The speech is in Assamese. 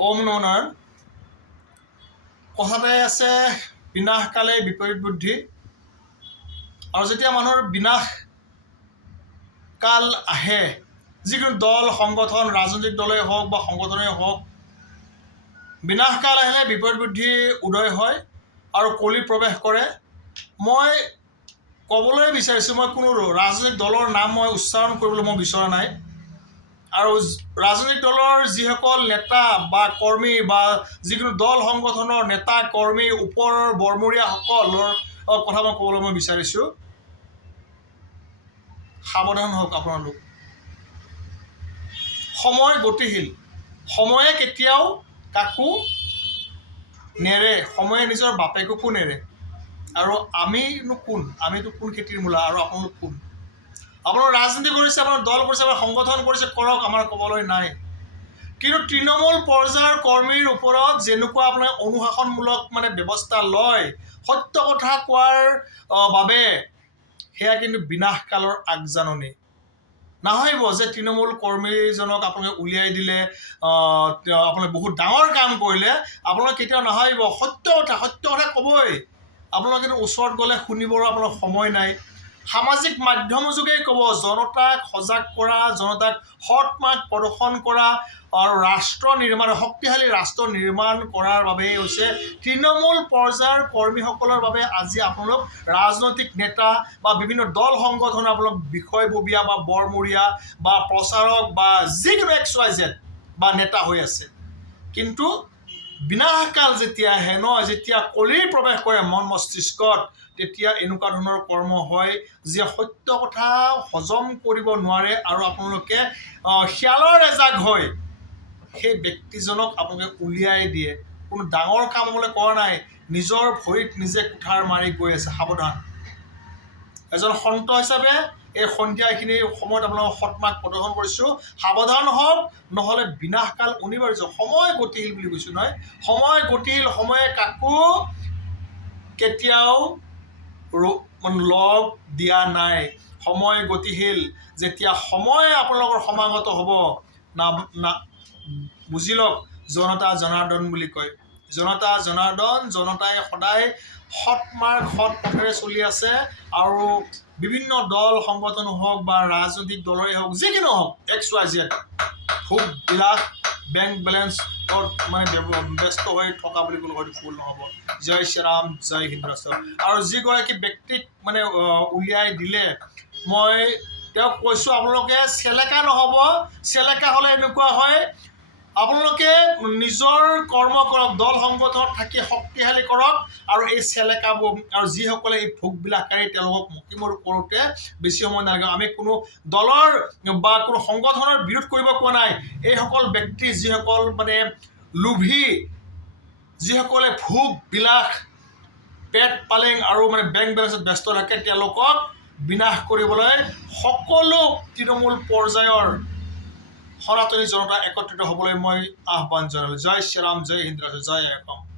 ওম নমঃ নাৰায়ণ। কথাতে আছে বিনাশকালে বিপৰীত বুদ্ধি। আৰু যেতিয়া মানুহৰ বিনাশ কাল আহে, যিকোনো দল সংগঠন ৰাজনৈতিক দলেই হওক বা সংগঠনেই হওক, বিনাশকাল আহিলে বিপৰীত বুদ্ধি উদয় হয় আৰু কলি প্ৰৱেশ কৰে। মই ক'বলৈ বিচাৰিছোঁ, মই কোনো ৰাজনৈতিক দলৰ নাম মই উচ্চাৰণ কৰিবলৈ মই বিচৰা নাই। আৰু ৰাজনৈতিক দলৰ যিসকল নেতা বা কৰ্মী বা যিকোনো দল সংগঠনৰ নেতা কৰ্মী ওপৰৰ বৰমূৰীয়াসকলৰ কথা মই ক'বলৈ মই বিচাৰিছোঁ। সাৱধান হওক আপোনালোক। সময় গতিশীল, সময়ে কেতিয়াও কাকো নেৰে, সময়ে নিজৰ বাপেককো নেৰে। আৰু আমিনো কোন? আমিতো কোন খেতিৰ মূলা, আৰু আপোনালোক কোন? আপোনালোক ৰাজনীতি কৰিছে, আপোনাৰ দল কৰিছে, আপোনাৰ সংগঠন কৰিছে, কৰক, আমাৰ ক'বলৈ নাই। কিন্তু তৃণমূল পৰ্যায়ৰ কৰ্মীৰ ওপৰত যেনেকুৱা আপোনাৰ অনুশাসনমূলক ব্যৱস্থা লয় সত্য কথা কোৱাৰ বাবে, সেয়া কিন্তু বিনাশকালৰ আগজাননী। নাভাবিব যে তৃণমূল কৰ্মীজনক আপোনালোকে উলিয়াই দিলে, আপোনালোকে বহুত ডাঙৰ কাম কৰিলে। আপোনালোকে কেতিয়াও নাভাবিব, সত্য কথা ক'বই। আপোনালোকে কিন্তু ওচৰত গ'লে শুনিবৰ আপোনাৰ সময় নাই। সামাজিক মাধ্যম যোগেই ক'ব, জনতাক সজাগ কৰা, জনতাক সৎ মাৰ্গ প্ৰদৰ্শন কৰা আৰু শক্তিশালী ৰাষ্ট্ৰ নিৰ্মাণ কৰাৰ বাবেই হৈছে তৃণমূল পৰ্যায়ৰ কৰ্মীসকলৰ বাবে আজি আপোনালোক ৰাজনৈতিক নেতা বা বিভিন্ন দল সংগঠন, আপোনালোক বিষয়ববীয়া বা বৰমূৰীয়া বা প্ৰচাৰক বা যিকোনো XYZ বা নেতা হৈ আছে। কিন্তু বিনাশকাল যেতিয়া আহে যেতিয়া কলিৰ প্ৰৱেশ কৰে মন মস্তিষ্কত, তেতিয়া এনেকুৱা ধৰণৰ কৰ্ম হয় যে সত্য কথা হজম কৰিব নোৱাৰে আৰু আপোনালোকে শিয়ালৰ এজাক হৈ সেই ব্যক্তিজনক আপোনালোকে উলিয়াই দিয়ে। কোনো ডাঙৰ কাম হ'বলৈ কৰা নাই, নিজৰ ভৰিত নিজে কুঠাৰ মাৰি গৈ আছে। সাৱধান। এজন সন্ত হিচাপে এই সন্ধিয়া এইখিনি সময়ত আপোনালোকক সৎমাৰ্গ প্ৰদৰ্শন কৰিছোঁ। সাৱধান হওক, নহ'লে বিনাশকাল অনিবাৰ্য। সময় গতিশীল বুলি কৈছোঁ নহয়, সময় গতিশীল, সময়ে কাকো কেতিয়াও লগ দিয়া নাই। সময় গতিশীল। যেতিয়া সময় আপোনালোকৰ সমাগত হ'ব, বুজি লওক, জনতা জনাৰ্দন বুলি কয়। জনতা জনাৰ্দন, জনতাই সদায় সৎ মাৰ্গ সৎ পথেৰে চলি আছে। আৰু বিভিন্ন দল সংগঠন হওক বা ৰাজনৈতিক দলৰে হওক, যিকোনো হওক XYZ, ভোগ বিলাস বেংক বেলেঞ্চত ব্যস্ত হৈ থকা বুলি ক'লে হয়তো ভুল নহ'ব। জয় শ্ৰীৰাম, জয় হিন্দ ৰাষ্ট্ৰ। আৰু যিগৰাকী ব্যক্তিক উলিয়াই দিলে, মই তেওঁক কৈছোঁ, আপোনালোকে চেলেকা নহ'ব। চেলেকা হ'লে এনেকুৱা হয়, আপোনালোকে নিজৰ কৰ্ম কৰক, দল সংগঠনত থাকি শক্তিশালী কৰক। আৰু এই চেলেকাবোৰ আৰু যিসকলে এই ভোগবিলাসকাৰী, তেওঁলোকক মকিমূৰ কৰোঁতে বেছি সময় নালাগে। আমি কোনো দলৰ বা কোনো সংগঠনৰ বিৰোধ কৰিব কোৱা নাই। এইসকল ব্যক্তি যিসকল লোভী, যিসকলে ভোগ বিলাস, পেট পালেং আৰু বেংক বেলেঞ্চত ব্যস্ত থাকে, তেওঁলোকক বিনাশ কৰিবলৈ সকলো তৃণমূল পৰ্যায়ৰ সনাতনী জনতা একত্ৰিত হ'বলৈ মই আহ্বান জনালোঁ। জয় শ্ৰীৰাম, জয় হিন্দ ৰাষ্ট্ৰ, জয় অসম।